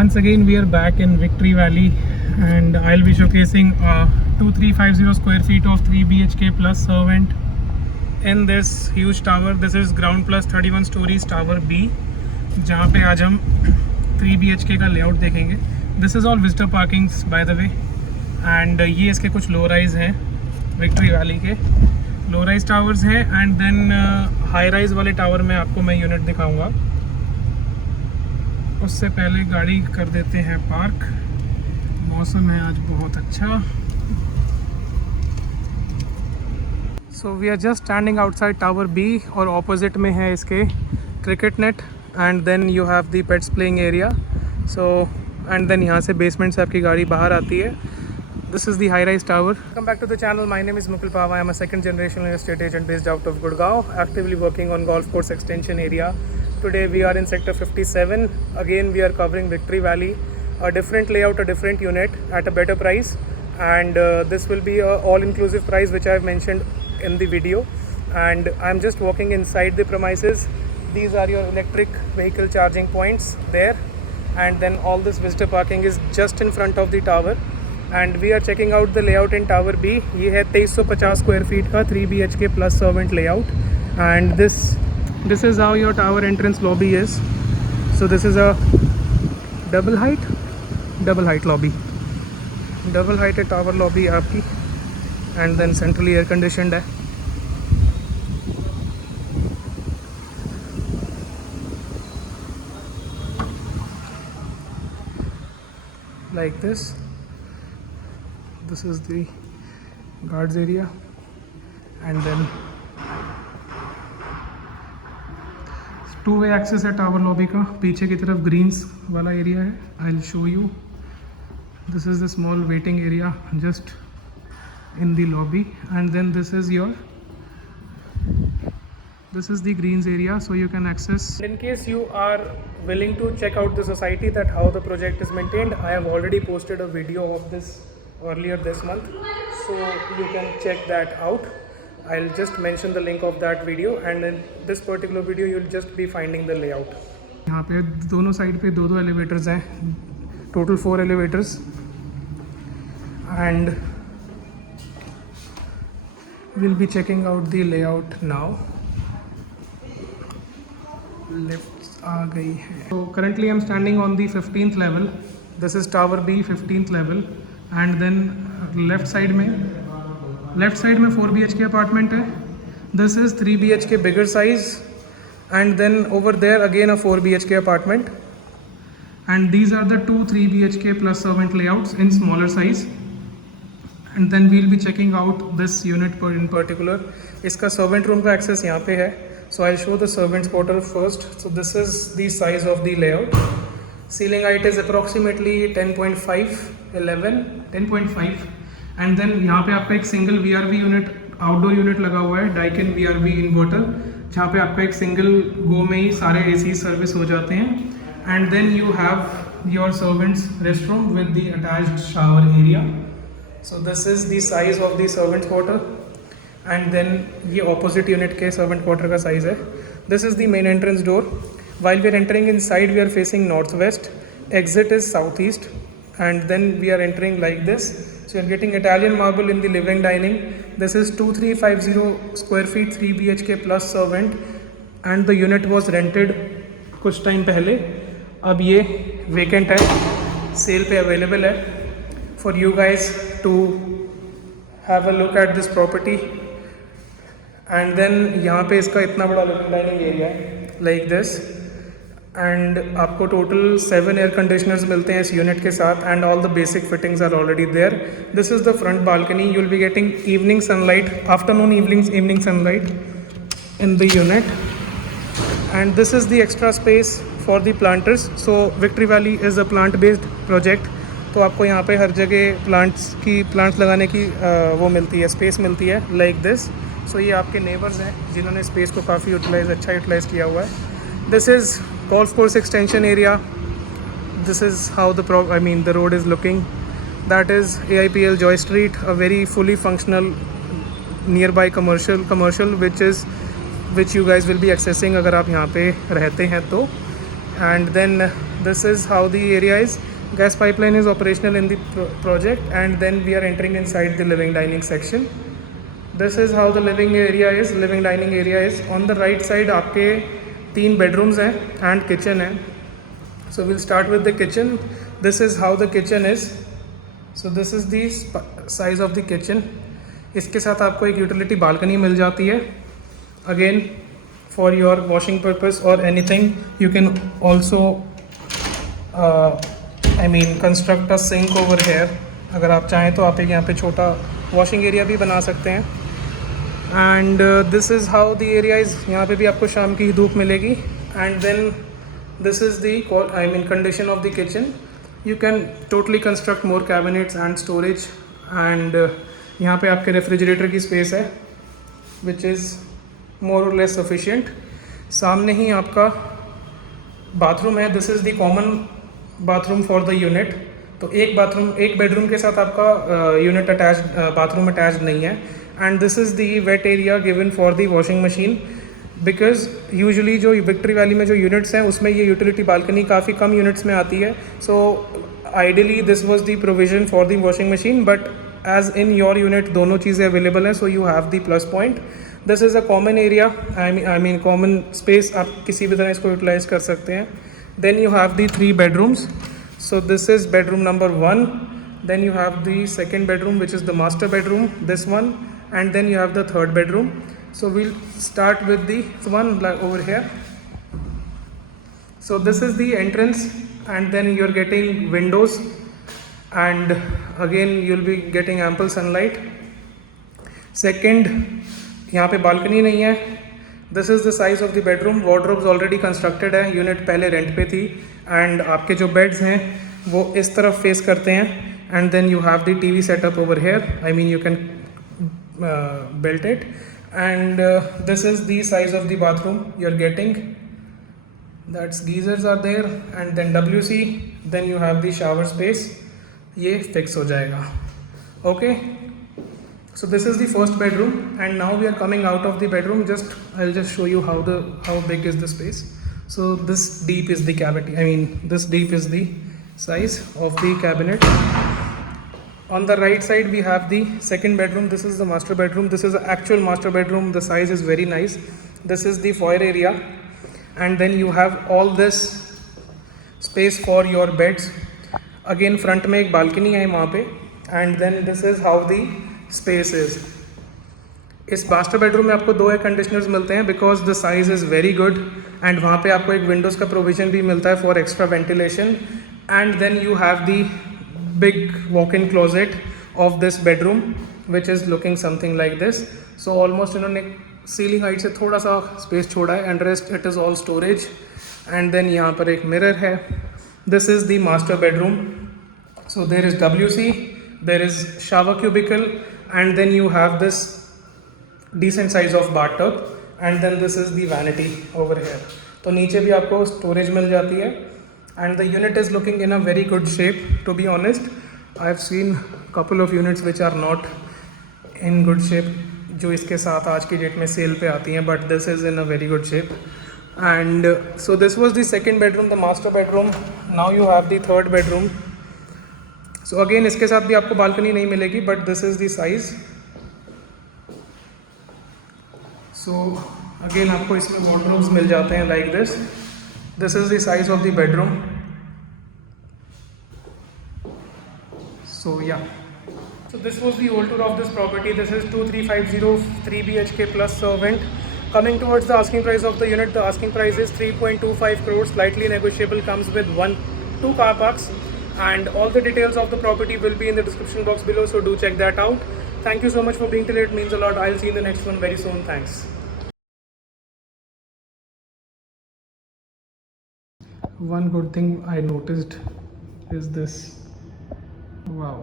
Once again we are back in Victory Valley and I'll be showcasing 2350 square feet of 3 BHK plus servant in this huge tower. This is ground plus 31 stories tower B, जहाँ पे आज हम 3 BHK का लेआउट देखेंगे. This is all visitor parkings by the way, and ये इसके कुछ low rise हैं विक्ट्री वैली के. लो राइज टावर्स हैं एंड देन हाई राइज वाले टावर में आपको मैं यूनिट दिखाऊंगा. उससे पहले गाड़ी कर देते हैं पार्क. मौसम है आज बहुत अच्छा. So we are just standing outside tower B और ऑपोजिट में है इसके cricket net and then you have the pets playing area. So and then यहाँ से बेसमेंट से आपकी गाड़ी बाहर आती है. This is the high-rise tower. Welcome back to the channel. My name is Mukul Pava. I am a second-generation real estate agent based out of Gurgaon, actively working on golf course extension area. Today we are in sector 57. Again we are covering Victory Valley, a different layout, a different unit at a better price, and this will be a all-inclusive price which I have mentioned in the video. And I am just walking inside the premises. These are your electric vehicle charging points there, and then all this visitor parking is just in front of the tower. And we are checking out the layout in tower B. ये है 2350 square feet का 3 BHK plus servant layout. And this is how your tower entrance lobby is. So this is a double height lobby. Double height है tower lobby आपकी, and then centrally air conditioned है. Like this. This is the guards area, and then two-way access है tower lobby का. पीछे की तरफ ग्रीन्स वाला एरिया है. I'll show you. This is the small waiting area just in the lobby, and then this is the greens area, so you can access. In case you are willing to check out the society, that how the project is maintained, I have already posted a video of this earlier this month, so you can check that out. I'll just mention the link of that video, and in this particular video you'll just be finding the layout. यहाँ पे दोनों साइड पे दो एलिवेटर्स हैं. टोटल 4 elevators. And we'll be checking out the layout now. Lifts आ गई है. So currently I'm standing on the 15th level. This is tower B 15th level. And then left side में 4 BHK apartment है. This is 3 BHK bigger size, and then over there again a 4 BHK apartment. And these are the 2 3 BHK plus servant layouts in smaller size. And then we'll be checking out this unit पर in particular. इसका servant room का access यहाँ पे है. So I show the servants quarter first. So this is the size of the layout. Ceiling height is approximately 10.5, and then यहाँ पे आपका एक single VRV unit, outdoor unit लगा हुआ है. डाइकिन VRV इन्वर्टर, जहाँ पे आपका एक सिंगल गो में ही सारे AC सर्विस हो जाते हैं. And then you have your servants rest room with the attached shower area. So this is the size of the servants quarter. And then ये ऑपोजिट यूनिट के सर्वेंट क्वार्टर का size है. This is the main entrance door. While we are entering inside, we are facing northwest. Exit is southeast, and then we are entering like this. So you are getting Italian marble in the living dining. This is 2350 square feet, 3 BHK plus servant, and the unit was rented कुछ टाइम पहले. अब ये vacant है, सेल पे अवेलेबल है for you guys to have a look at this property. And then यहाँ पे इसका इतना बड़ा living dining area है like this. एंड आपको टोटल 7 एयर कंडीशनर्स मिलते हैं इस यूनिट के साथ, and all the basic fittings are already there. This is the front balcony. You will be getting evening sunlight, afternoon evening sunlight in the unit. And this is the extra space for the planters. So Victory Valley is a plant based project, तो आपको यहाँ पे हर जगह प्लांट्स लगाने की वो मिलती है, स्पेस मिलती है लाइक दिस. सो ये आपके नेबर्स हैं जिन्होंने स्पेस को काफ़ी अच्छा यूटिलाइज़ किया हुआ है. This is golf course extension area. This is how the road is looking. That is AIPL Joy Street, a very fully functional nearby commercial which you guys will be accessing अगर आप यहाँ पे रहते हैं तो. And then This is how the area is. Gas pipeline is operational in the project, and then we are entering inside the living dining section. This is how the living area is. Living dining area is on the right side. आपके 3 bedrooms हैं and kitchen है. So we'll start with the kitchen. This is how the kitchen is. So this is the size of the kitchen. इसके साथ आपको एक utility balcony मिल जाती है. Again, for your washing purpose or anything, you can also construct a sink over here. अगर आप चाहें तो आप एक यहाँ पे छोटा वॉशिंग एरिया भी बना सकते हैं. And this is how the area is. यहाँ पे भी आपको शाम की धूप मिलेगी. And then this is the condition of the kitchen. You can totally construct more cabinets and storage. And यहाँ पे आपके रेफ्रिजरेटर की स्पेस है विच इज़ मोर और लेस सफिशिएंट. सामने ही आपका बाथरूम है. This is the common bathroom for the unit. तो एक बेडरूम के साथ आपका यूनिट अटैच बाथरूम अटैच नहीं है. And this is the wait area given for the washing machine. Because usually जो विक्ट्री वैली में जो यूनिट्स हैं उसमें ये यूटिलिटी बालकनी काफ़ी कम यूनिट्स में आती है. So ideally this was the provision for the washing machine, but as in your unit दोनों चीज़ें अवेलेबल हैं. So you have the plus point. This is a common area. I mean common space. आप किसी भी तरह इसको utilise कर सकते हैं. Then you have the 3 bedrooms. So this is bedroom number 1. Then you have the second bedroom, which is the master bedroom, this one, and then you have the third bedroom. So we'll start with the one over here. So this is the entrance, and then you're getting windows, and again you'll be getting ample sunlight. Second, यहाँ पे balcony नहीं है. This is the size of the bedroom. Wardrobes already constructed है. यूनिट पहले रेंट पे थी. एंड आपके जो बेड्स हैं वो इस तरफ फेस करते हैं. And then you have the TV setup over here. I mean you can built it. And this is the size of the bathroom you are getting. That's geysers are there. And then WC. Then you have the shower space. ये fix हो जाएगा. Okay. So this is the first bedroom, and now we are coming out of the bedroom. I'll just show you how big is the space. So this deep is the cavity. This deep is the size of the cabinet. On the right side we have the second bedroom. This is the master bedroom. This is the actual master bedroom. The size is very nice. This is the foyer area, and then you have all this space for your beds. Again front में एक balcony है वहाँ पे. And then this is how the space is. इस master bedroom में आपको 2 air conditioners मिलते हैं because the size is very good. And वहाँ पे आपको एक विंडोज़ का प्रोविजन भी मिलता है for extra ventilation. And then you have the big walk in closet of this bedroom which is looking something like this. So almost इन्होंने सीलिंग हाइट से थोड़ा सा स्पेस छोड़ा है. And rest it is all storage. And then यहाँ पर एक mirror है. This is the master bedroom. So there is WC, there is shower cubicle, and then you have this decent size of bathtub, and then this is the vanity over here. तो नीचे भी आपको storage मिल जाती है. And the unit is looking in a very good shape. To be honest, I have seen couple of units which are not in good shape, जो इसके साथ आज की डेट में सेल पे आती हैं, but this is in a very good shape. And so this was the second bedroom, the master bedroom. Now you have the third bedroom. So again इसके साथ भी आपको बालकनी नहीं मिलेगी, but this is the size. So again आपको इसमें wardrobes मिल जाते हैं like this. This is the size of the bedroom. So yeah, so this was the whole tour of this property. This is 2350 3 BHK plus servant. Coming towards the asking price of the unit, the asking price is 3.25 crores, slightly negotiable, comes with 2 car parks. And all the details of the property will be in the description box below, so do check that out. Thank you so much for being till. It means a lot. I'll see you in the next one very soon. Thanks. One good thing I noticed is this. Wow.